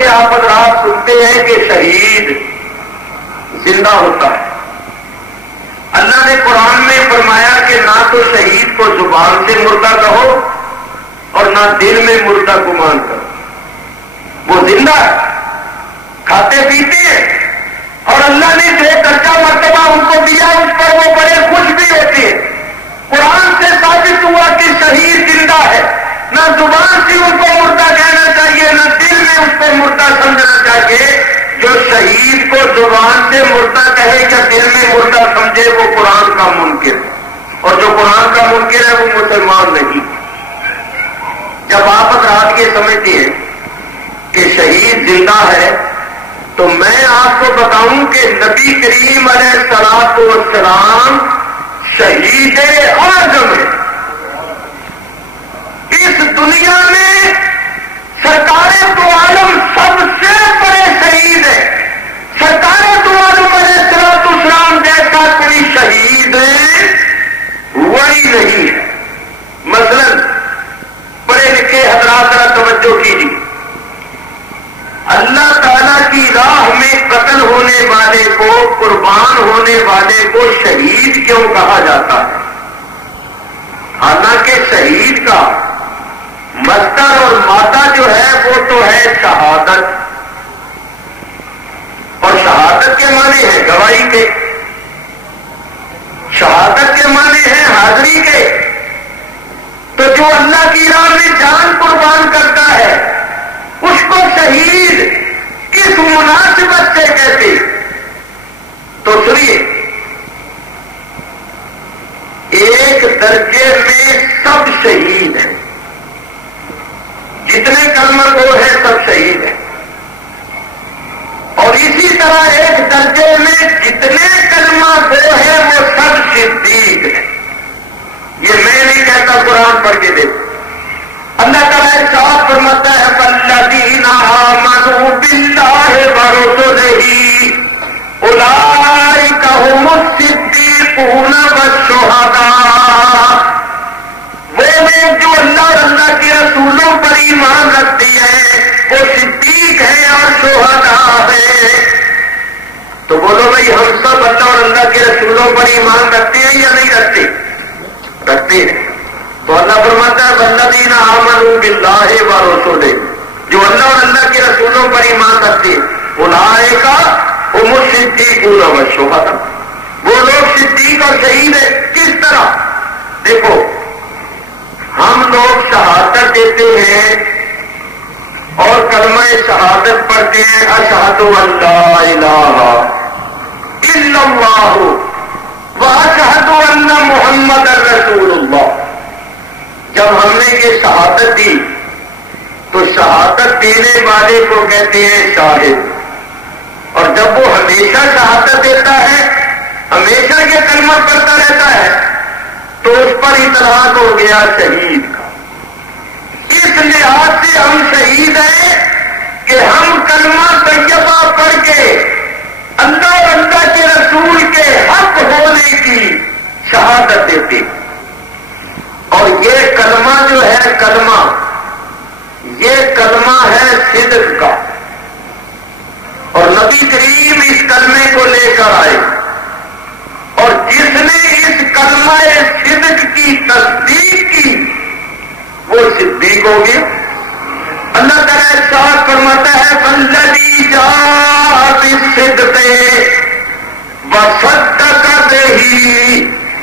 آپ حضرات سنتے ہیں کہ شہید زندہ ہوتا ہے. اللہ نے قرآن میں فرمایا کہ نہ تو شہید کو زبان سے مردہ کہو اور نہ دل میں مردہ گمان کرو. وہ زندہ ہے، کھاتے پیتے ہیں، اور اللہ نے جو درجہ مرتبہ ان کو دیا اس پر وہ بڑے خوش بھی ہوتے ہیں. قرآن سے ثابت ہوا کہ شہید زندہ ہے. نہ زبان سے ان کو مردہ کہنا چاہیے، نہ دل میں اس کو مردہ سمجھنا چاہیے. جو شہید کو زبان سے مردہ کہے یا دل میں مردہ سمجھے وہ قرآن کا منکر ہے، اور جو قرآن کا منکر ہے وہ مسلمان نہیں. جب آپ حضرات یہ سمجھتے ہیں کہ شہید زندہ ہے تو میں آپ کو بتاؤں کہ نبی کریم علیہ الصلوۃ والسلام شہید اعظم ہے. اس دنیا میں سرکار دو عالم سب سے بڑے شہید ہیں. سرکار دو عالم علیہ الصلوۃ والسلام جیسا کوئی شہید ہوا ہی نہیں ہے. مثلا پڑھے لکھے حضرات ذرا توجہ کیجیے. اللہ تعالیٰ کی راہ میں قتل ہونے والے کو، قربان ہونے والے کو شہید کیوں کہا جاتا ہے؟ حالانکہ شہید کا مصدر اور مادہ جو ہے وہ تو ہے شہادت، اور شہادت کے معنی ہے گواہی کے، شہادت کے معنی ہے حاضری کے. تو جو اللہ کی راہ میں جان قربان کرتا ہے اس کو شہید کس مناسبت سے کہتے؟ تو سنیے، ایک درجے میں سب شہید ہیں، جتنے کلمہ گو ہیں سب شہید ہیں، اور اسی طرح ایک درجے میں جتنے کلمہ گو ہیں وہ سب صدیق ہیں. یہ میں نہیں کہتا، قرآن پڑھ کے دیکھو. اللہ تعالیٰ ارشاد فرماتا ہے والذین آمنوا باللہ ورسلہ اولئک ھم الصدیقون والشہداء. وہ لوگ جو اللہ اور اللہ کے رسولوں پر ایمان رکھتے ہیں وہ صدیق ہیں اور شہداء ہیں. تو بولو بھائی، ہم سب اللہ اور اللہ کے رسولوں پر ایمان رکھتے ہیں یا نہیں رکھتے؟ رکھتے ہیں. تو اللہ فرماتا ہے والذین آمنوا باللہ ورسلہ، جو اللہ اور اللہ کے رسولوں پر ایمان رکھتے ہیں اولئک ھم الصدیقون والشہداء. وہ لوگ صدیق اور شہید ہیں. کس طرح؟ دیکھو، ہم لوگ شہادت دیتے ہیں اور کلمہ شہادت پڑھتے ہیں اشہد ان لا الہ الا اللہ واشہد ان محمد رسول اللہ. جب ہم نے یہ شہادت دی تو شہادت دینے والے کو کہتے ہیں شاہد، اور جب وہ ہمیشہ شہادت دیتا ہے، ہمیشہ یہ کلمہ پڑھتا رہتا ہے، تو اس پر اطلاق ہو گیا شہید کا. اس لحاظ سے ہم شہید ہیں کہ ہم کلمہ طیبہ پڑھ کے اللہ اور اللہ کے رسول کے حق ہونے کی شہادت دیتے ہیں. اور یہ کلمہ جو ہے کلمہ، یہ کلمہ ہے صدق کا، اور نبی کریم اس کلمے کو لے کر آئے، اور جس نے اس کلمہ صدق کی تصدیق کی وہ صدیق ہو گیا. اللہ تعالیٰ ارشاد فرماتا ہے والذی جاء بالصدق وصدق بہ.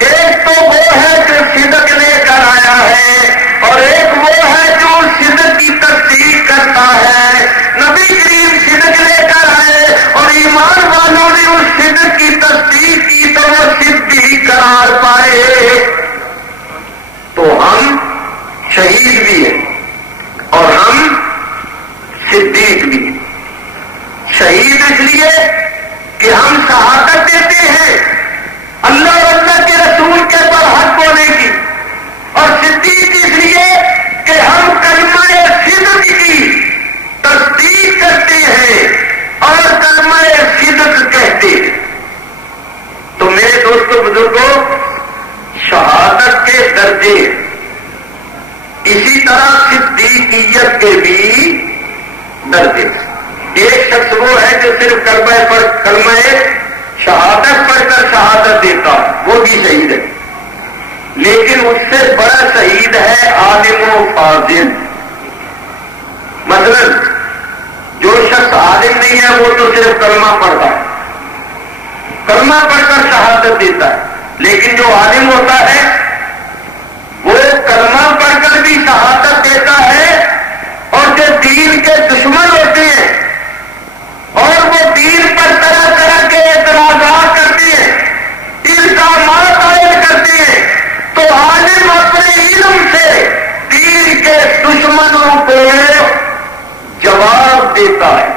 ایک تو وہ ہے جو صدق لے کر آیا ہے، اور ایک وہ ہے جو صدق کی تصدیق کرتا ہے. نبی کریم صدق لے کر آئے اور ایمان والوں نے اس صدق کی تصدیق کی تو وہ صدیق قرار پائے. تو ہم شہید بھی ہیں اور ہم صدیق بھی ہیں. شہید اس لیے کہ ہم شہادت دیتے ہیں اللہ اور اللہ کے رسول کے پر حق ہونے کی، اور صدیق اس لیے کہ ہم کلمہ صدق کی تصدیق کرتے ہیں اور کلمہ صدق کہتے ہیں. تو میرے دوستوں بزرگوں، شہادت کے درجے، اسی طرح صدیقیت کے بھی درجے. ایک شخص وہ ہے جو صرف کلمہ شہادت پڑھ کر شہادت دیتا، وہ بھی شہید ہے، لیکن اس سے بڑا شہید ہے عالم و فاضل۔ مثلا جو شخص عالم نہیں ہے وہ تو صرف کلمہ پڑھتا ہے، کلمہ پڑھ کر شہادت دیتا ہے، لیکن جو عالم ہوتا ہے وہ کلمہ پڑھ کر بھی شہادت دیتا ہے، اور جو دین کے دشمن ہوتے ہیں اور وہ دین پر طرح طرح کے اعتراضات کرتے ہیں، الزامات عائد کرتے ہیں، تو عالم اپنے علم سے دین کے دشمنوں کو جواب دیتا ہے،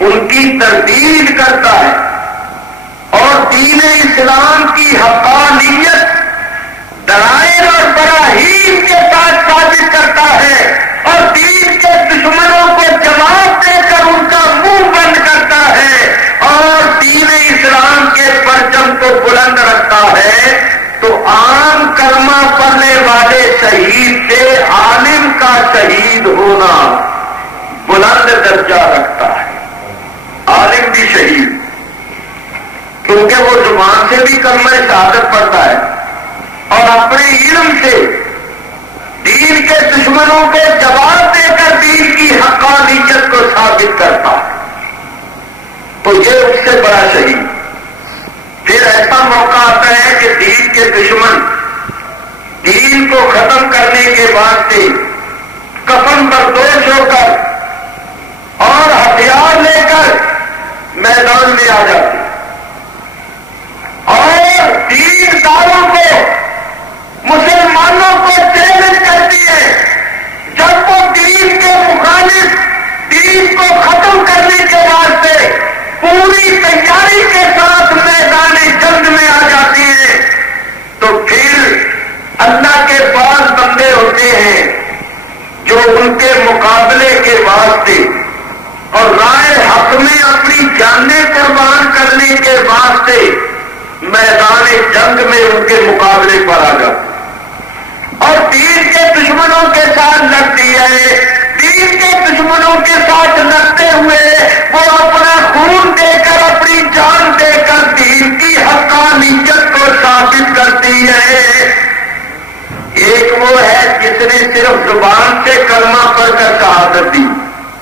ان کی تردید کرتا ہے، اور دین اسلام کی حقانیت دلائل اور براہین کے ساتھ ثابت کرتا ہے، اور دین کے دشمنوں کو جواب دے کر ان کا منہ بند کرتا ہے، اور دین اسلام کے پرچم کو بلند رکھتا ہے۔ تو عام کلمہ پڑھنے والے شہید سے عالم کا شہید ہونا بلند درجہ رکھتا ہے، عالم بھی شہید، کیونکہ وہ زبان سے بھی کلمہ شہادت پڑھتا ہے اور اپنے علم سے دین کے دشمنوں کو جواب دے کر دین کی حقانیت کو ثابت کرتا ہے، تو یہ اس سے بڑا شہید۔ پھر ایسا موقع آتا ہے کہ دین کے دشمن دین کو ختم کرنے کے واسطے کفن بردوش ہو کر اور ہتھیار لے کر میدان میں آ جاتے اور دین داروں کو مسلمانوں کو چیلنج کرتی ہے۔ جب وہ دین کے مخالف دین کو ختم کرنے کے واسطے پوری تیاری کے ساتھ میدان جنگ میں آ جاتی ہے، تو پھر اللہ کے پاس بندے ہوتے ہیں جو ان کے مقابلے کے واسطے اور رائے حق میں اپنی جانیں قربان کرنے کے واسطے میدان جنگ میں ان کے مقابلے پر آ جاتے اور دین کے دشمنوں کے ساتھ لڑتی ہے۔ دین کے دشمنوں کے ساتھ لڑتے ہوئے وہ اپنا خون دے کر اپنی جان دے کر دین کی حقانیت کو ثابت کرتی ہے۔ ایک وہ ہے جس نے صرف زبان سے کلمہ پڑھ کر شہادت دی،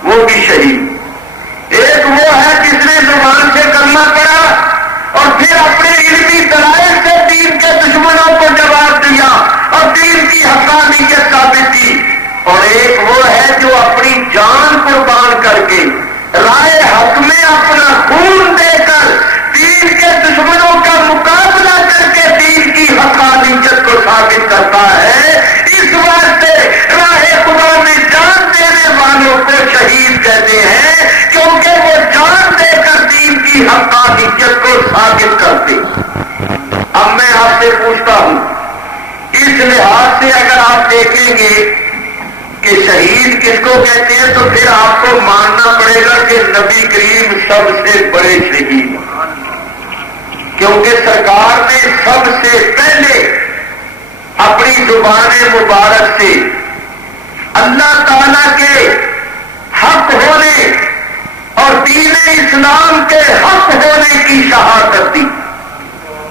وہ بھی شہید۔ ایک وہ ہے جس نے زبان سے کلمہ پڑھا اور پھر اپنے علمی دلائل سے دین کے دشمنوں کو جواب دیا اور دین کی حقانیت ثابت کی، اور ایک وہ ہے جو اپنی جان قربان کر کے رائے حق میں اپنا خون دے کر دین کے دشمنوں کا مقابلہ کر کے دین کی حقانیت کو ثابت کرتا ہے۔ اس واسطے راہ خدا میں جان دینے والوں کو شہید کہتے ہیں، کیونکہ وہ جان دے کر دین کی حقانیت کو ثابت کرتے۔ اب میں آپ سے پوچھتا ہوں، اس لحاظ سے اگر آپ دیکھیں گے کہ شہید کس کو کہتے ہیں، تو پھر آپ کو ماننا پڑے گا کہ نبی کریم سب سے بڑے شہید، کیونکہ سرکار نے سب سے پہلے اپنی زبان مبارک سے اللہ تعالی کے حق ہونے اور دین اسلام کے حق ہونے کی شہادت دی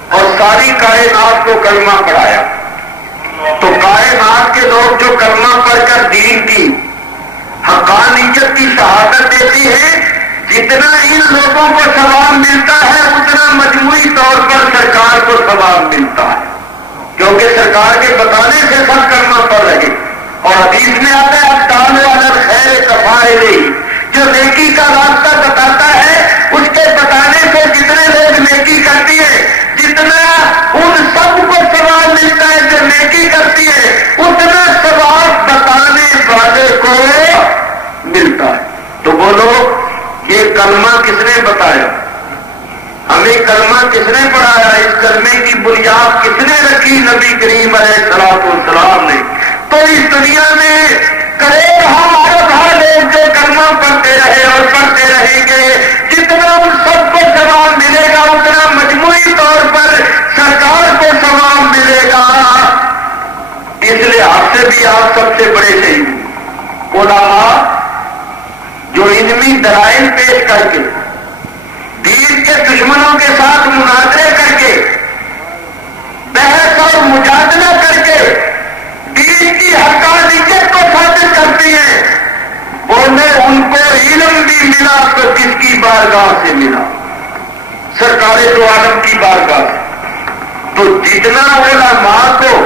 اور ساری کائنات کو کلمہ پڑھایا۔ تو کائنات کے لوگ جو کلمہ پڑھ کر دین کی حقانیت کی شہادت دیتی ہیں، جتنا ان لوگوں کو ثواب ملتا ہے اتنا مجموعی طور پر سرکار کو ثواب ملتا ہے، کیونکہ سرکار کے بتانے سے سب کلمہ پڑھ رہے۔ اور حدیث میں آتا ہے الدال علی الخیر کفاعلہ، جو نیکی کا راستہ بتاتا ہے اس کے بتانے سے جتنے لوگ نیکی کرتی ہے، جتنا ان سب کو ثواب ملتا ہے جو نیکی کرتی ہے، اتنا ثواب بتانے والے کو ملتا ہے۔ تو بولو یہ کلمہ کس نے بتایا؟ ہمیں کلمہ کس نے پڑھایا؟ اس کلمے کی بنیاد کس نے رکھی؟ نبی کریم علیہ الصلوۃ والسلام نے۔ تو اس دنیا میں کروڑ لوگ جو کلمہ پڑھتے رہے اور پڑھتے رہیں گے، جتنا ان سب کو ثواب ملے گا اتنا مجموعی طور پر سرکار کو ثواب ملے گا۔ اس لحاظ سے بھی آپ سب سے بڑے شہید۔ علماء جو علمی دلائل پیش کر کے دین کے دشمنوں کے ساتھ مناظرے کر کے بحث اور مجادلہ کر کے دین کی حقانیت کو ثابت کرتی ہیں، بولے ان کو علم بھی ملا تو کس کی بارگاہ سے ملا؟ سرکار دو عالم کی بارگاہ سے۔ تو جتنا علماء کو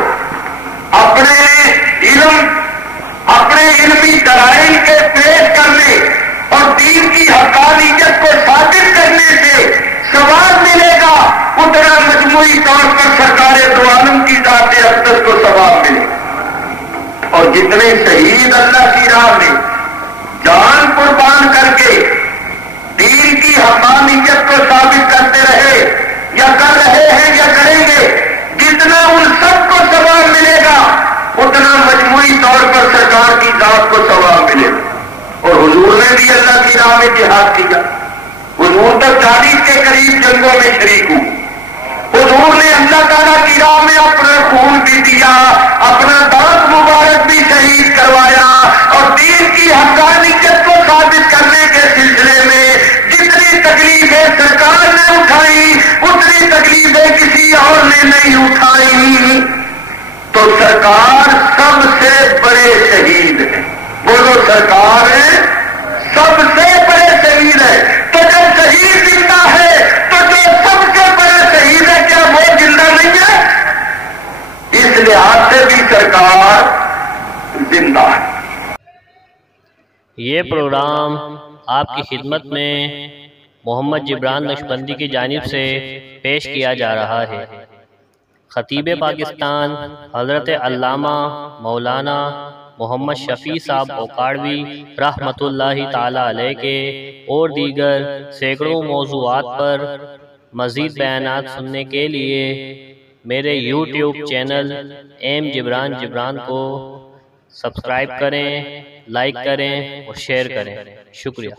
اپنے علمی دلائل کے پیش کرنے اور دین کی حقانیت کو ثابت کرنے سے ثواب ملے گا، اتنا مجموعی طور پر سرکار دو عالم کی ذات اقدس کو ثواب ملے گا۔ اور جتنے شہید اللہ کی راہ میں جان قربان کر کے دین کی حقانیت کو ثابت کرتے رہے یا کر رہے ہیں یا کریں گے، جتنا ان سب کو ثواب ملے گا اتنا مجموعی طور پر سرکار کی ذات کو ثواب ملے گا۔ اور حضور نے بھی اللہ کی راہ میں جہاد کیا، حضور تک 40 کے قریب جنگوں میں شریک ہوں، حضور نے اللہ تعالیٰ کی راہ میں اپنا خون بھی دیا، اپنا دانت مبارک بھی شہید کروایا، اور دین کی حقانیت کو ثابت کرنے کے سلسلے میں جتنی تکلیفیں سرکار نے اٹھائی اتنی تکلیفیں کسی اور نے نہیں اٹھائی۔ تو سرکار سب سے بڑے شہید ہیں، بولو سرکار سب سے بڑے شہید ہے۔ تو جب شہید زندہ ہے تو جو سب سے بڑے شہید ہے کیا وہ زندہ نہیں ہے؟ اس لحاظ سے بھی سرکار زندہ ہے۔ یہ پروگرام آپ کی خدمت میں محمد جبران نقشبندی کی جانب سے پیش کیا جا رہا ہے۔ خطیب پاکستان حضرت علامہ مولانا محمد شفیع صاحب اوکاڑوی رحمۃ اللہ تعالی علیہ کے اور دیگر سینکڑوں موضوعات پر مزید بیانات سننے کے لیے میرے یوٹیوب چینل ایم جبران کو سبسکرائب کریں، لائک کریں اور شیئر کریں۔ شکریہ۔